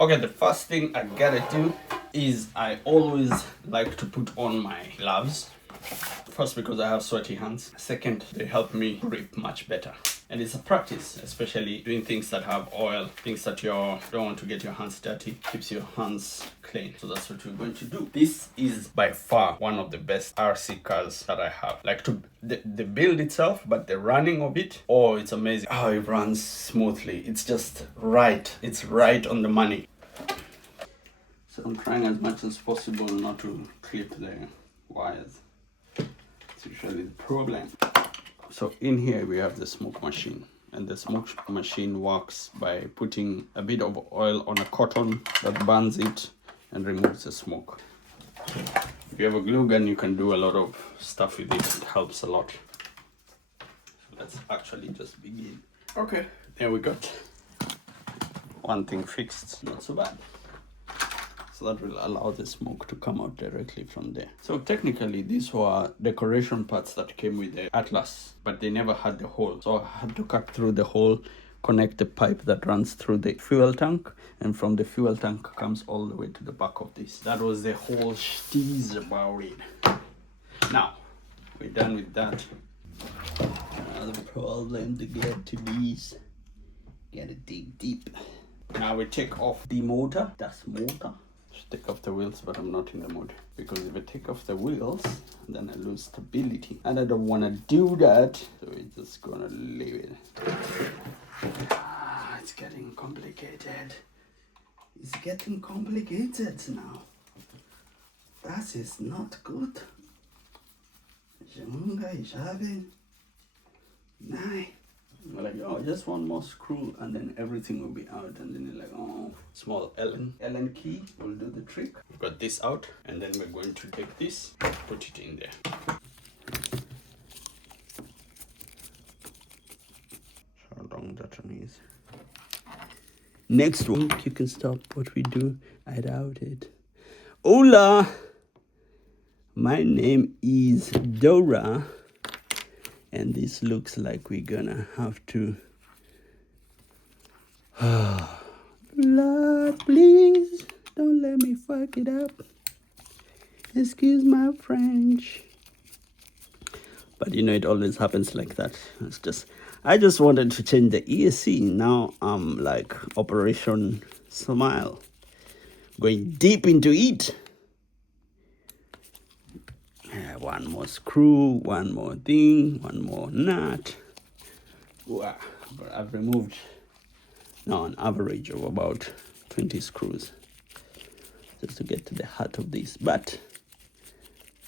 Okay, the first thing I gotta do is I always like to put on my gloves. First, because I have sweaty hands. Second, they help me grip much better. And it's a practice, especially doing things that have oil, things that you don't want to get your hands dirty, keeps your hands clean. So that's what we're going to do. This is by far one of the best RC cars that I have. Like the build itself, but the running of it, oh, it's amazing. Oh, it runs smoothly. It's just right. It's right on the money. So I'm trying as much as possible not to clip the wires. It's usually the problem. So in here we have the smoke machine, and the smoke machine works by putting a bit of oil on a cotton that burns it and removes the smoke. If you have a glue gun, you can do a lot of stuff with it. It helps a lot. So let's actually just begin. Okay, there we go. One thing fixed, not so bad. So that will allow the smoke to come out directly from there. So technically these were decoration parts that came with the Atlas, but they never had the hole. So I had to cut through the hole, connect the pipe that runs through the fuel tank, and from the fuel tank comes all the way to the back of this. That was the whole steez about it. Now, we're done with that. Another problem to get to these. Gotta dig deep. Now we take off the motor, that's motor. Take off the wheels, but I'm not in the mood, because if I take off the wheels then I lose stability and I don't want to do that, so we're just gonna leave it. It's getting complicated. It's getting complicated now. That is not good. We're like, oh, just one more screw and then everything will be out, and then you're like, oh, small Allen key will do the trick. We've got this out, and then we're going to take this, put it in there. How long that one is. Next one, you can stop what we do. I doubt it. Hola, my name is Dora. And this looks like we're gonna have to... Lord, please, don't let me fuck it up. Excuse my French. But you know, it always happens like that. It's just... I just wanted to change the ESC. Now I'm like Operation Smile. Going deep into it. One more screw, one more thing, one more nut. Wow. But I've removed now an average of about 20 screws just to get to the heart of this. But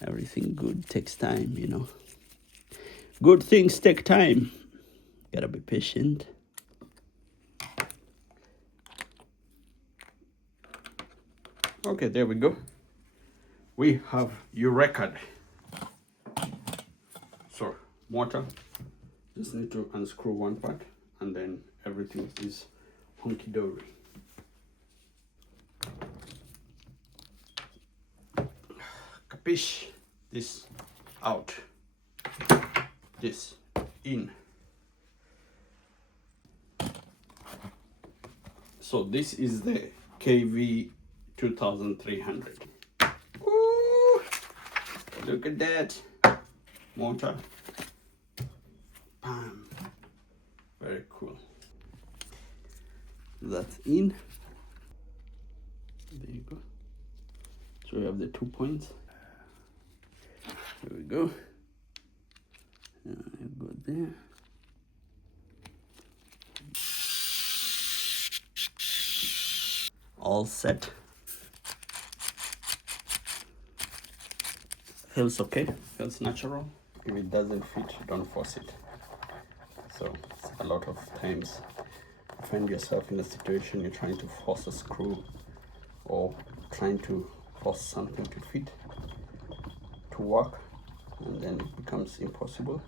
everything good takes time, you know. Good things take time. Gotta be patient. Okay, there we go. We have Eureka. So, motor, just need to unscrew one part and then everything is hunky-dory. Capiche? This out, this in. So this is the KV 2300. Ooh, look at that. Motor. Bam. Very cool. That's in. There you go. So we have the 2 points. Here we go. Go there. All set. Feels okay. Feels natural. If it doesn't fit, don't force it. So a lot of times you find yourself in a situation you're trying to force a screw or trying to force something to fit, to work, and then it becomes impossible,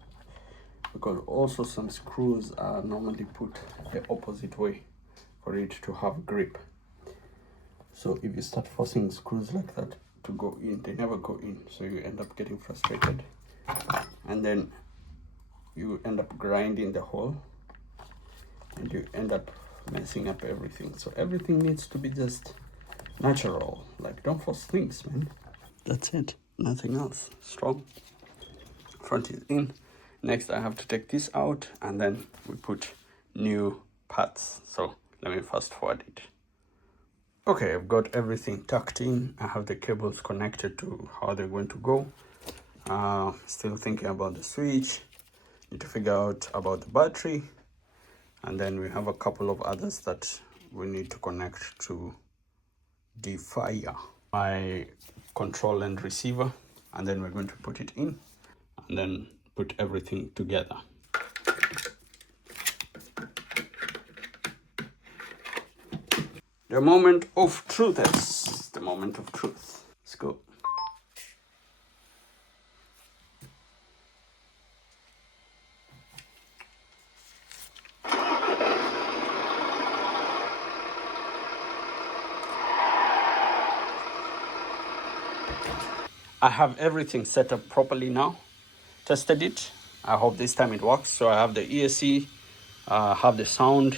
because also some screws are normally put the opposite way for it to have grip. So if you start forcing screws like that to go in, they never go in, so you end up getting frustrated, and then you end up grinding the hole, and you end up messing up everything. So everything needs to be just natural. Like, don't force things, man. That's it, nothing else. Strong. Front is in. Next I have to take this out, and then we put new parts. So let me fast forward it. Okay, I've got everything tucked in. I have the cables connected to how they're going to go. Still thinking about the switch. Need to figure out about the battery. And then we have a couple of others that we need to connect to the fire. My control and receiver. And then we're going to put it in. And then put everything together. The moment of truth is the moment of truth. Let's go. I have everything set up properly now. Tested it. I hope this time it works. So I have the ESC, have the sound,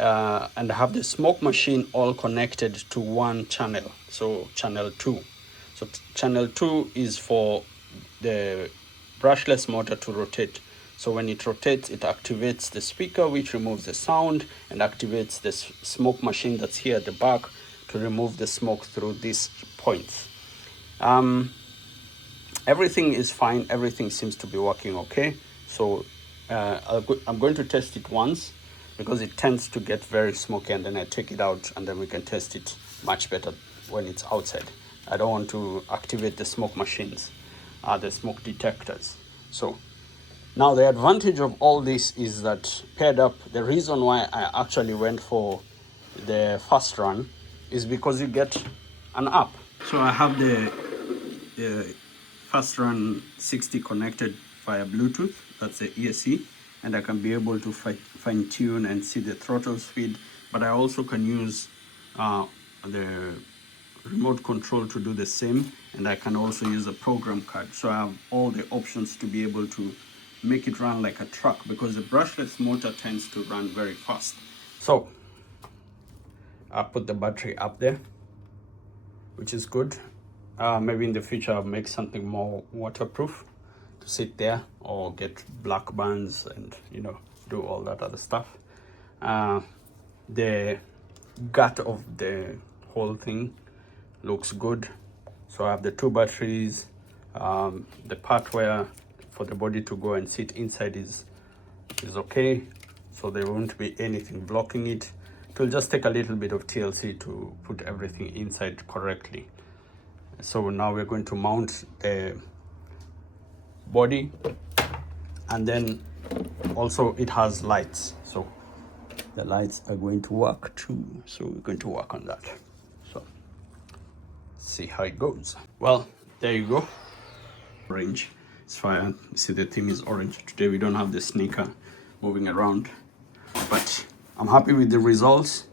and I have the smoke machine all connected to one channel. So channel 2. So channel 2 is for the brushless motor to rotate. So when it rotates, it activates the speaker, which removes the sound, and activates the smoke machine that's here at the back to remove the smoke through these points. Everything is fine. Everything seems to be working okay. So I'm going to test it once because it tends to get very smoky, and then I take it out, and then we can test it much better when it's outside. I don't want to activate the smoke machines, the smoke detectors. So now the advantage of all this is that paired up, the reason why I actually went for the FASTRUN is because you get an app. So I have the FASTRUN 60 connected via Bluetooth, that's the ESC, and I can be able to fine tune and see the throttle speed, but I also can use the remote control to do the same, and I can also use a program card. So I have all the options to be able to make it run like a truck, because the brushless motor tends to run very fast. So I put the battery up there, which is good. Maybe in the future I'll make something more waterproof to sit there, or get black bands and, you know, do all that other stuff. The gut of the whole thing looks good. So I have the 2 batteries. The part where for the body to go and sit inside is okay. So there won't be anything blocking it. It will just take a little bit of TLC to put everything inside correctly. So now we're going to mount the body, and then also it has lights, so the lights are going to work too. So we're going to work on that. So see how it goes. Well, there you go. Orange, it's fine. See, the theme is orange. Today we don't have the sneaker moving around, but I'm happy with the results.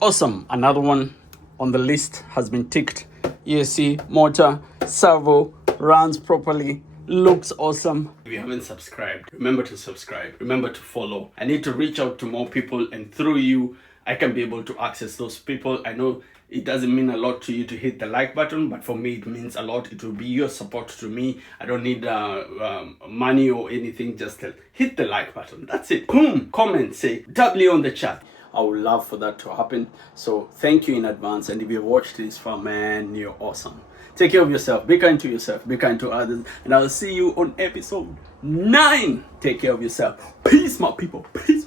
Awesome, another one on the list has been ticked. ESC, motor, servo, runs properly, looks awesome. If you haven't subscribed, remember to subscribe, remember to follow. I need to reach out to more people, and through you, I can be able to access those people. I know It doesn't mean a lot to you to hit the like button, but for me it means a lot. It will be your support to me. I don't need money or anything. Just hit the like button. That's it. Boom. Comment, say W on the chat. I would love for that to happen. So thank you in advance. And if you watched this far, man, you're awesome. Take care of yourself. Be kind to yourself. Be kind to others. And I'll see you on episode 9. Take care of yourself. Peace, my people. Peace.